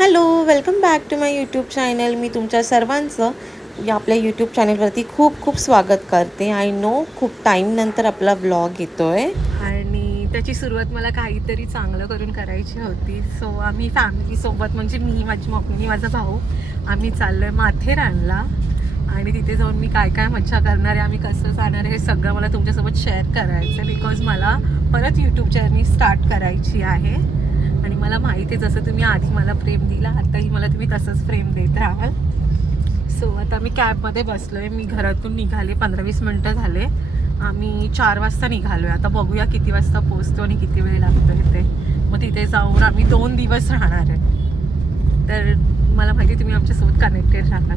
Hello, welcome back to my YouTube channel. मी तुमच्या सर्वांचं या आपल्या यूट्यूब चॅनलवरती खूप खूप स्वागत करते. आय नो खूप टाईमनंतर आपला व्लॉग येतो आहे आणि त्याची सुरुवात मला काहीतरी चांगलं करून करायची होती. सो आम्ही फॅमिलीसोबत म्हणजे मी, माझी मम्मी, माझा भाऊ आम्ही चाललो आहे माथेरानला. आणि तिथे जाऊन मी काय काय मज्जा करणार आहे, आम्ही कसं जाणार आहे, हे सगळं मला तुमच्यासोबत शेअर करायचं आहे. बिकॉज मला परत यूट्यूब जर्नी स्टार्ट करायची आहे. आणि मला माहिती आहे जसं तुम्ही आधी मला प्रेम दिला, आताही मला तुम्ही तसंच प्रेम देत राहाल. सो आता मी कॅबमध्ये बसलो आहे. मी घरातून निघाले, 15-20 मिनटं झाले. आम्ही 4 वाजता निघालो आहे. आता बघूया किती वाजता पोचतो आणि किती वेळ लागतो इथे. मग तिथे जाऊन आम्ही 2 दिवस राहणार आहे. तर मला माहिती तुम्ही आमच्यासोबत कनेक्टेड राहणार.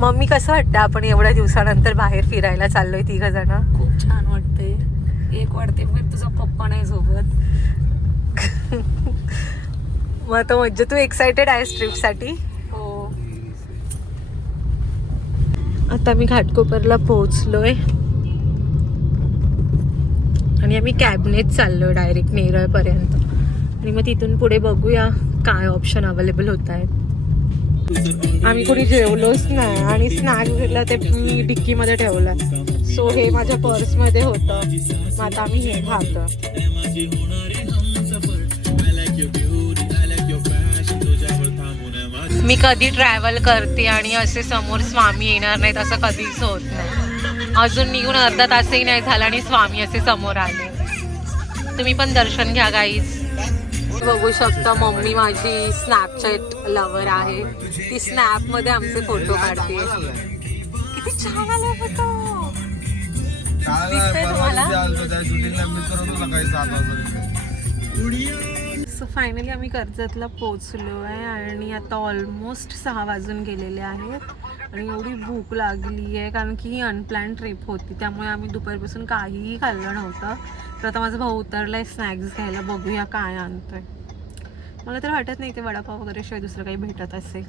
मम्मी, कसं वाटतं आपण एवढ्या दिवसानंतर बाहेर फिरायला चाललोय तिघं जण? खूप छान वाटते. एक वाटते पण तुझा पप्पा नाही सोबत. मग आता म्हणजे तू एक्सायटेड आहेस ट्रिपसाठी? हो. आता मी घाटकोपरला पोहोचलोय आणि आम्ही कॅबनेच चाललोय डायरेक्ट नेरळपर्यंत. आणि मग तिथून पुढे बघूया काय ऑप्शन अवेलेबल होत आहेत. आम्ही कोणी जेवलोच नाही आणि स्नॅक्स घेतला ते मी डिक्कीमध्ये ठेवलं. सो हे माझ्या पर्समध्ये होतं. मग आता आम्ही हे खातो. मी कधी ट्रॅव्हल करते आणि असे समोर स्वामी येणार नाहीत असं कधीच होत नाही. अजून निघून अर्धा तासही नाही झाला आणि स्वामी असे समोर आले. तुम्ही पण दर्शन घ्या गाईज. बघू शकता मम्मी माझी स्नॅपचॅट लवर आहे. ती स्नॅप मध्ये आमचे फोटो काढते. किती छान आला फोटो. दिसतंय तुम्हाला? सो फायनली आम्ही कर्जतला पोचलो आहे आणि आता ऑलमोस्ट 6 वाजून गेलेले आहेत. आणि एवढी भूक लागली आहे कारण की ही अनप्लॅन ट्रिप होती, त्यामुळे आम्ही दुपारपासून काहीही खाल्लं नव्हतं. तर आता माझा भाऊ उतरलाय स्नॅक्स घ्यायला. बघूया काय आणतोय. मला तर वाटत नाही ते वडापाव वगैरे शिवाय दुसरं काही भेटत असेल.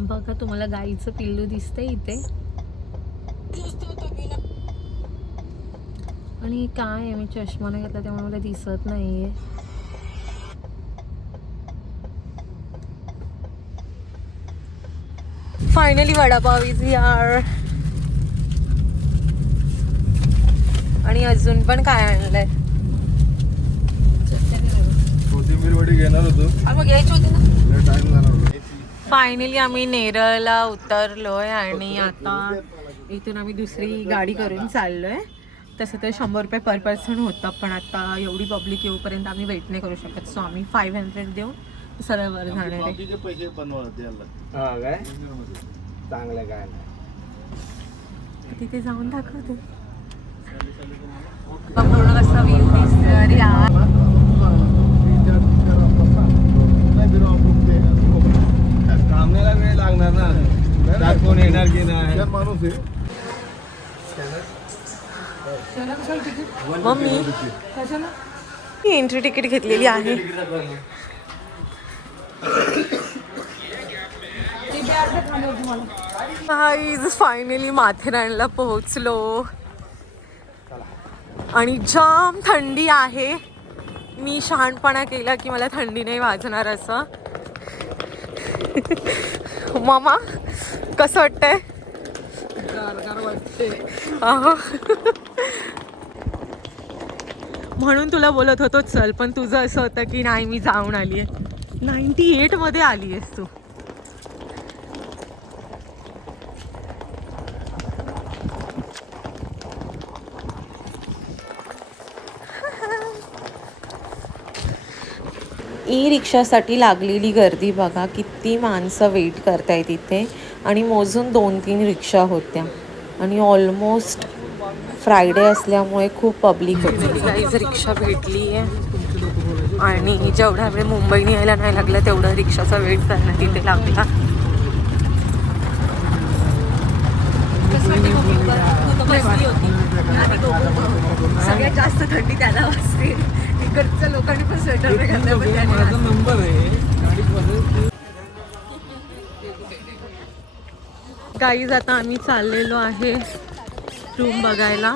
बघा, तुम्हाला गाईचं पिल्लू दिसतंय इथे. आणि काय आहे, मी चष्मा नाही घेतला त्यामुळे मला दिसत नाहीये. Finally vada pav is here. आणि अजून पण काय आणलंय? कोथिंबीर वडी घेणार होतो, मग घ्यायची होती ना. टाइम झाला होता. फायनली आम्ही नेरळला उतरलोय आणि आता इथून आम्ही दुसरी गाडी करून चाललोय. तसं तर 100 रुपये पर पर्सन होतं, पण आता एवढी पब्लिक येऊपर्यंत आम्ही वेट नाही करू शकत. सो आम्ही 500 देऊन सरळ वर जाणार आहे. पैसे काय चांगलं काय नाही. तिथे जाऊन दाखवते पूर्ण कसा व्ह्यू दिसतोय. अरे यार, थांबण्याला वेळ लागणार ना, त्यात कोण येणार की नाही. माणूस आहे. मम्मी मी एंट्री तिकीट घेतलेली आहे. फायनली माथेरानला पोहोचलो आणि जाम थंडी आहे. मी शहाणपणा केला की मला थंडी नाही वाजणार असं. मामा, कसं वाटतंय? म्हणून तुला बोलत होतो चल, पण तुझं असं होतं की नाही मी जाऊन आली आहे. 98 मध्ये आली आहेस तू. ई रिक्षासाठी लागलेली गर्दी बघा, किती माणसं वेट करतायत इथे. आणि मोजून 2-3 रिक्षा होत्या आणि ऑलमोस्ट फ्रायडे असल्यामुळे खूप पब्लिक होती. गाईज रिक्षा भेटली आहे आणि जेवढ्या वेळ मुंबईने यायला नाही लागलं तेवढा रिक्षाचा वेट करण्यात इथे लागला. सगळ्यात जास्त थंडी त्याला वाजते. इकडच्या लोकांनी पण स्वेटर नंबर आहे. गाईज आता आम्ही चाललेलो आहे रूम बघायला.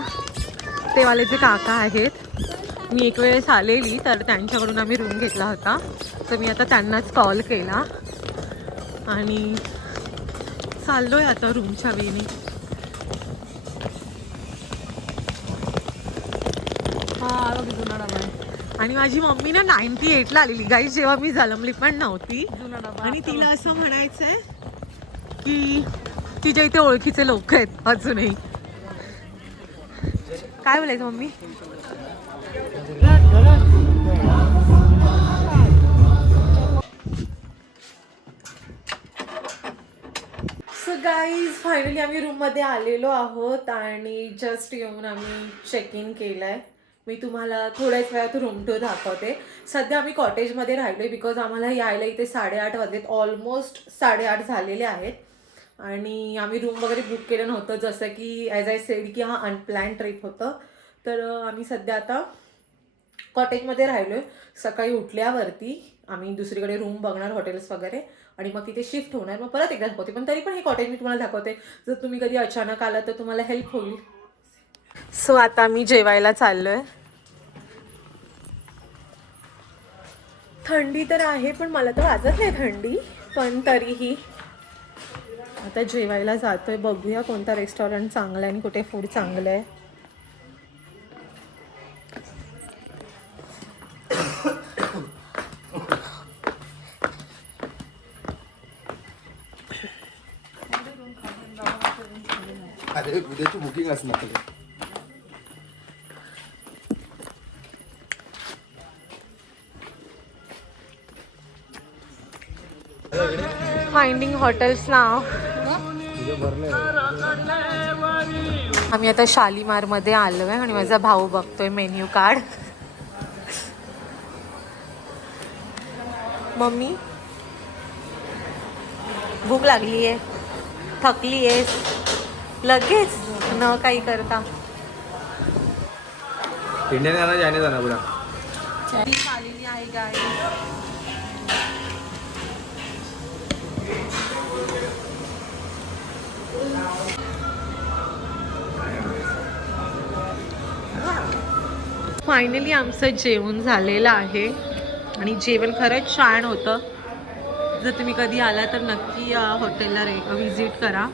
ते वाले जे काका आहेत मी एक वेळेस आलेली तर त्यांच्याकडून आम्ही रूम घेतला होता, तर मी आता त्यांनाच कॉल केला आणि चाललोय आता रूमच्या वेने. हा बघ जुना डबा आहे. आणि माझी मम्मी ना 98ला आलेली गाई, जेव्हा मी जन्मली पण नव्हती. जुना डबा. आणि तिला असं म्हणायचंय की तिच्या इथे ओळखीचे लोक आहेत अजूनही. काय बोलायचं मम्मी? सो गाईज फायनली आम्ही रूममध्ये आलेलो आहोत आणि जस्ट येऊन आम्ही चेक इन केलं आहे. मी तुम्हाला थोड्याच वेळात रूम टूर दाखवते. सध्या आम्ही कॉटेजमध्ये राहिलो आहे बिकॉज आम्हाला यायला इथे 8:30 वाजलेत, ऑलमोस्ट 8:30 झालेले आहेत. आणि आम्ही रूम वगैरे बुक केलं नव्हतं, जसं की ॲज आय सेड की हा अनप्लॅन ट्रिप होतं. तर आम्ही सध्या आता कॉटेजमध्ये राहिलो आहे. सकाळी उठल्यावरती आम्ही दुसरीकडे रूम बघणार, हॉटेल्स वगैरे, आणि मग तिथे शिफ्ट होणार. मग परत एकदा दाखवते, पण तरी पण हे कॉटेज मी तुम्हाला दाखवते, जर तुम्ही कधी अचानक आला तर तुम्हाला हेल्प होईल. सो आता मी जेवायला चाललोय. थंडी तर आहे पण मला तर वाजत नाही थंडी, पण तरीही आता जेवायला जातोय. बघूया कोणता रेस्टॉरंट चांगलं आहे आणि कुठे फूड चांगलं आहे. अरे उद्याची बुकिंग असणार. फाइंडिंग हॉटेल्स नाव. आम्ही आता शालीमारमध्ये आलो आहे आणि माझा भाऊ बघतोय मेन्यू कार्ड. मम्मी भूक लागली आहे, थकली आहेस, लगेच न काही करता. इंडियन गाणं चायनीज जाणार पुढे. आलेली आहे गाडी. फायनली आमचं जेवण झालेलं आहे आणि जेवण खरंच छान होतं. जर तुम्ही कधी आला तर नक्की या हॉटेलला व्हिजिट करा.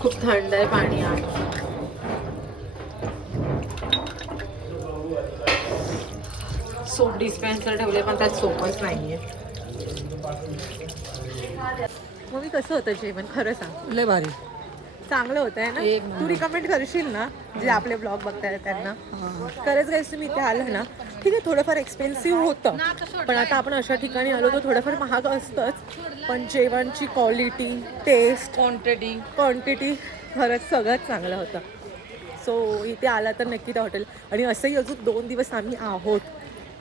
खूप थंड आहे पाणी आहे. सोप डिस्पेन्सर ठेवले पण त्यात सोपच नाहीये. मग मी कसं होतं जेवण खरं सांग? लय भारी. चांगलं होतं आहे एक ना? नंबर. तू रिकमेंड करशील ना जे आपले ब्लॉग बघताय त्यांना? खरंच गाईस तुम्ही इथे आलं ना, ठीक आहे थोडंफार एक्सपेन्सिव्ह होतं, पण आता आपण अशा ठिकाणी आलो तर थोडंफार महाग असतंच, पण जेवणची क्वालिटी, टेस्ट, क्वांटिटी खरंच सगळंच चांगलं होतं. सो इथे आला तर नक्की त्या हॉटेल. आणि असंही अजून 2 दिवस आम्ही आहोत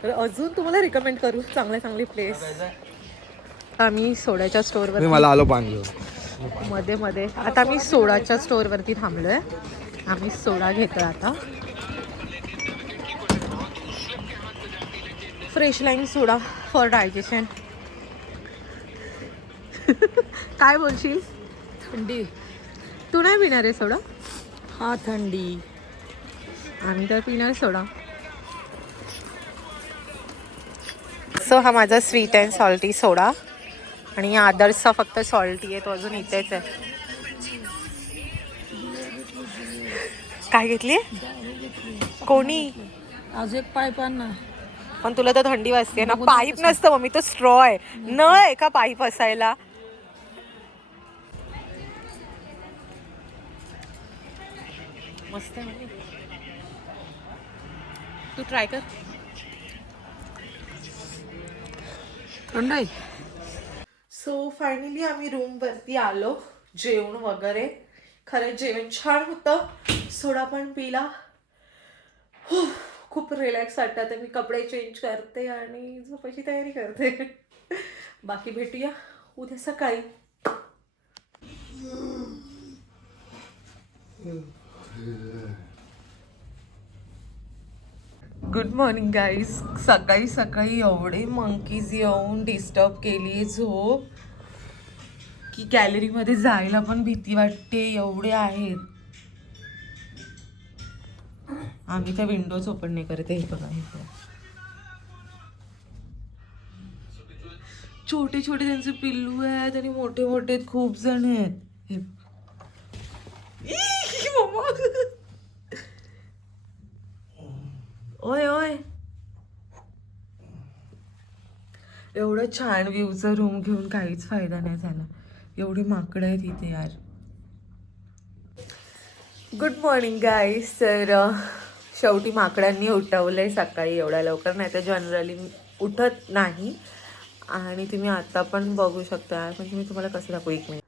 तर अजून तुम्हाला रिकमेंड करू चांगले चांगले प्लेस. आम्ही सोड्याच्या स्टोअरवर मला आलो पाणी मध्ये आता मी सोडाच्या स्टोअरवरती थांबलोय. आम्ही सोडा घेतोय आता. Fresh line soda for digestion. काय बोलशील? थंडी. तू नाही पिणार आहे सोडा? हा थंडी. आम्ही तर पिणार सोडा. सो हा माझा स्वीट अँड सॉल्टी सोडा आणि आदर्शचा फक्त सॉल्टी आहे, तो अजून इथेच आहे. काय घेतली? कोणी? आज एक पाईप आण ना. पण तुला तर थंडी वाजते ना. पाईप नसतं मम्मी, तो स्ट्रॉ आहे. नळ आहे का पाईप असायला? मस्त आहे मम्मी, तू ट्राय कर. थंड आहे. सो फायनली आम्ही रूमवरती आलो. जेवण वगैरे खरंच जेवण छान होतं. सोडा पण पिला. खूप रिलॅक्स वाटतं. तर मी कपडे चेंज करते आणि झोपायची तयारी करते. बाकी भेटूया उद्या सकाळी. Good morning guys. सकाळी सकाळी एवढे मंकीज येऊन डिस्टर्ब केली झोप की गॅलरीमध्ये जायला पण भीती वाटते, एवढे आहेत. आम्ही त्या विंडोज ओपन नाही करते. हे बघा, हे बघा. छोटे छोटे त्यांचे पिल्लू आहेत आणि मोठे मोठे खूप जण आहेत. हे मम्मा. ओय ओय. एवढं छान व्ह्यूचा रूम घेऊन काहीच फायदा नाही झाला. एवढी माकडं आहेत इथे यार. Good morning guys. तर शेवटी माकडांनी उठवलंय सकाळी एवढ्या लवकर, नाही तर जनरली उठत नाही. आणि तुम्ही आता पण बघू शकता. म्हणजे मी तुम्हाला कसं दाखवू, एक मिनिट.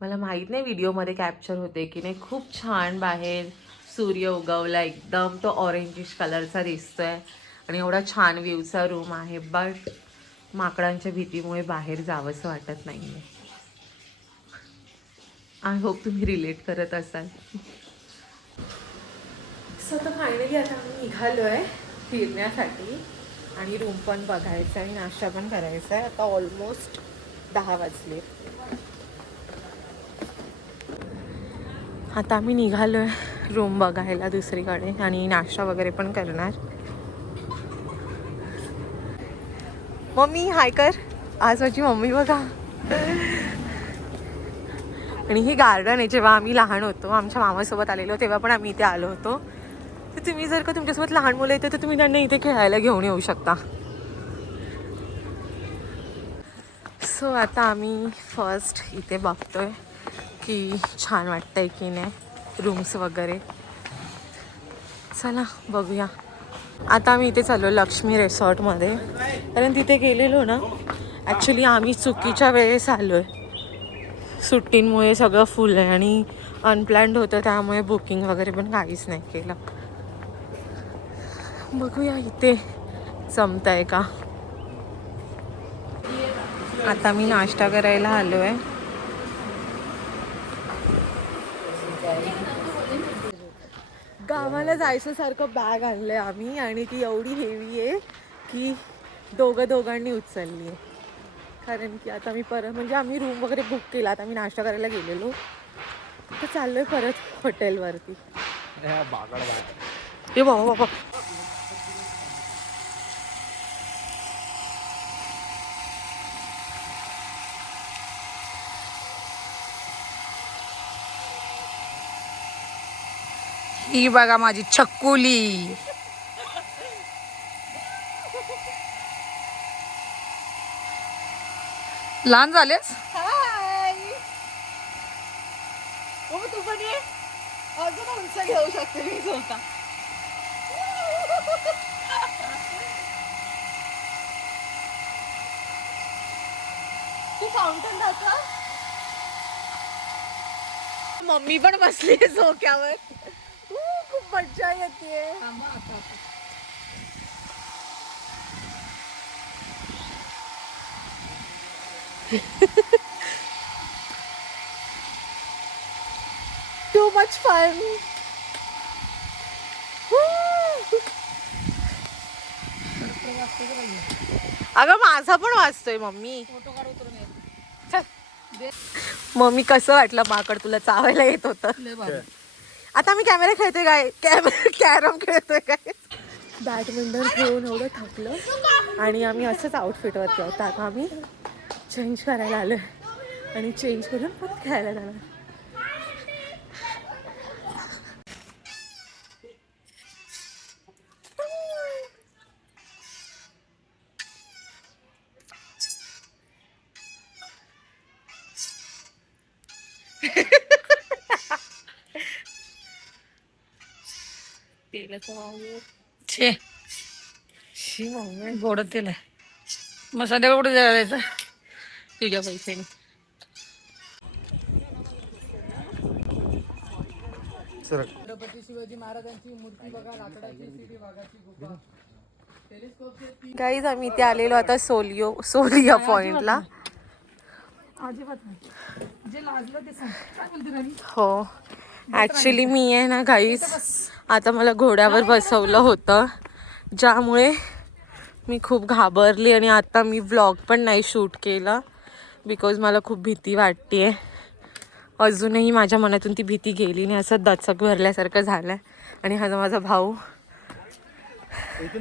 मला माहीत नाही व्हिडिओमध्ये कॅप्चर होते की नाही. खूप छान बाहेर सूर्य उगवला, एकदम तो ऑरेंजिश कलरचा दिसतोय आणि एवढा छान व्ह्यूचा रूम आहे. बट माकडांच्या भीतीमुळे बाहेर जावंसं वाटत नाही आहे. आय होप तुम्ही रिलेट करत असाल. सो तर फायनली आता आम्ही निघालो आहे फिरण्यासाठी आणि रूम पण बघायचा आहे आणि नाश्ता पण करायचा आहे. आता ऑलमोस्ट 10 वाजले. आता आम्ही निघालो आहे रूम बघायला दुसरीकडे आणि नाश्ता वगैरे पण करणार. मम्मी हाय कर. आज माझी मम्मी बघा. आणि ही गार्डन आहे. जेव्हा आम्ही लहान होतो, आमच्या मामासोबत आलेलो तेव्हा पण आम्ही इथे आलो होतो. तर तुम्ही जर का तुमच्यासोबत लहान मुलं येते तर तुम्ही त्यांना इथे खेळायला घेऊन येऊ शकता. सो आता आम्ही फर्स्ट इथे बघतोय की छान वाटतंय की नाही रूम्स वगैरे. चला बघूया. आता आम्ही इथे चाललो लक्ष्मी रिसॉर्टमध्ये, कारण तिथे गेलेलो ना. ॲक्च्युली आम्ही चुकीच्या वेळेस आलो आहे. सुट्टींमुळे सगळं फुल आहे आणि अनप्लॅन्ड होतं, त्यामुळे बुकिंग वगैरे पण काहीच नाही केलं. बघूया इथे जमत आहे का. आता मी नाश्ता करायला आलो आहे. गावाला जायचं सारखं बॅग आणलंय आम्ही आणि ती एवढी हेवी आहे की दोघांनी उचलली आहे. कारण की आता मी परत, म्हणजे आम्ही रूम वगैरे बुक केला. आता मी नाश्ता करायला गेलेलो तर चाललोय परत हॉटेलवरती. हे बाबा बाबा. ही बघा माझी छकुली. लहान झालेस. हाय. तू पण ये. अजून उंच घेऊ शकते मी स्वतः. तू फाउंटन दाखव. मम्मी पण बसली झोक्यावर. खूप मज्जा येते. Too much fun. अगं माझा पण वाचतोय मम्मी. मम्मी कसं वाटलं माकड तुला चावायला येत होतं. आता मी कॅमेरा खेळतोय काय, कॅरम खेळतोय काय. बॅडमिंटन खेळून एवढं थकलं आणि आम्ही असंच आउटफिटवरती होतो. आता आम्ही चेंज करायला आलोय आणि चेंज करून परत खेळायला जाणार. गोड तेल आहे. मग संध्याकाळ कुठे जायचं तुझ्या पैशाने. छत्रपती शिवाजी महाराजांची मूर्ती बघा, लाकडाची सीडी, वाघाची गुफा. गाईज आम्ही इथे आलेलो आता सोलिया पॉइंटला. अजिबात नाही. जे लाजलं ते सांग. काय बोलते राणी? हो ॲक्च्युली मी आहे ना गाईज, आता मला घोड्यावर बसवलं होतं ज्यामुळे मी खूप घाबरली आणि आता मी व्लॉग पण नाही शूट केला बिकॉज मला खूप भीती वाटते आहे. अजूनही माझ्या मनातून ती भीती गेली नाही, असं दचक भरल्यासारखं झालं आहे. आणि हा माझा भाऊ. व्हिडिओ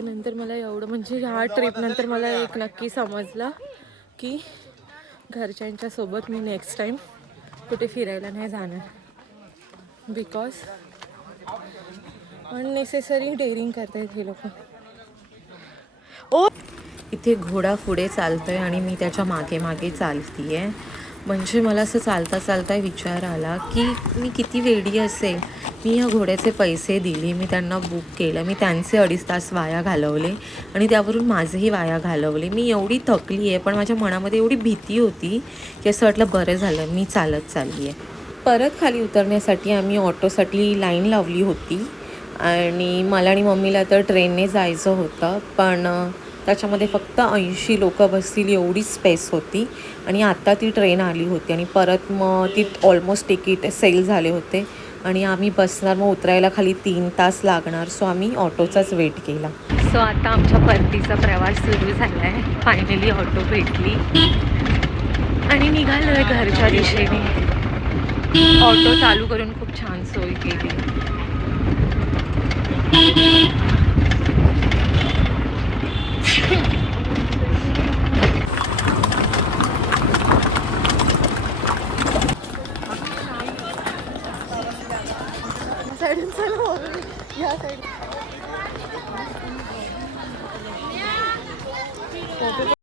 नंतर मला एवढं म्हणजे ह्या ट्रिप नंतर मला एक नक्की समजलं की घरच्यांच्या सोबत मी नेक्स्ट टाईम कुठे फिरायला नाही जाणार बिकॉज अननेसेसरी डेअरिंग करतायत हे लोक. ओ इथे घोडा पुढे चालतोय आणि मी त्याच्या मागे मागे चालतीये. म्हणजे मला असं चालता चालता विचार आला की मी किती वेडी असेल. मी या घोड्याचे पैसे दिले, मी त्यांना बुक केलं, मी त्यांचे 2.5 तास वाया घालवले आणि त्यावरून माझेही वाया घालवले. मी एवढी थकली आहे पण माझ्या मनामध्ये एवढी भीती होती की असं वाटलं बरं झालं मी चालत चालली आहे. परत खाली उतरण्यासाठी आम्ही ऑटोसाठी लाईन लावली होती आणि मला आणि मम्मीला तर ट्रेनने जायचं होतं पण त्याच्यामध्ये फक्त 80 लोक बसतील एवढी स्पेस होती आणि आता ती ट्रेन आली होती आणि परत मग ती ऑलमोस्ट तिकीट सेल झाले होते आणि आम्ही बसणार, मग उतरायला खाली 3 तास लागणार. सो आम्ही ऑटोचाच वेट केला. सो आता आमच्या परतीचा प्रवास सुरू झाला आहे. फायनली ऑटो भेटली आणि निघालो आहे घरच्या दिशेने. ऑटो चालू करून खूप छान सोय केली. फोटो